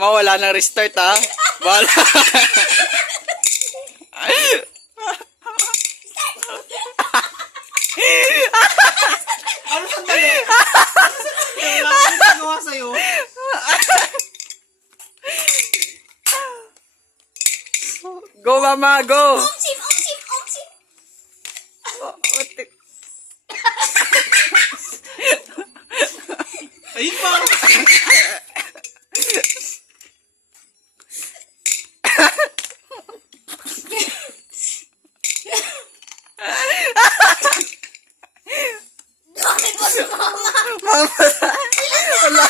Mawala ng restart ha. Wala. Ano sandali? Wala akong ginagawa sa'yo. Go mama, go. Omsim! Ayun pa. Bakit mo si mama? Wala.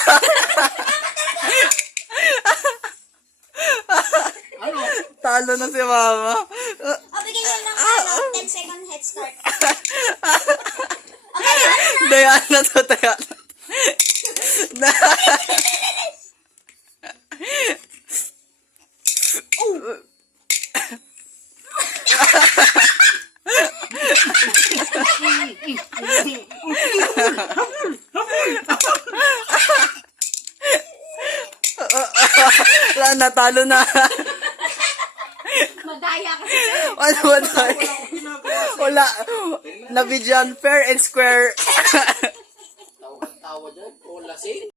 Ano? Talo na si mama. O, bigyan nyo ng 10 second head start. Okay, ano? Daya na to, daya na. Wala, natalo na. Madaya kasi. Ano ba tayo? Wala. Nabidyan fair and square. Tawa dyan. O lasing.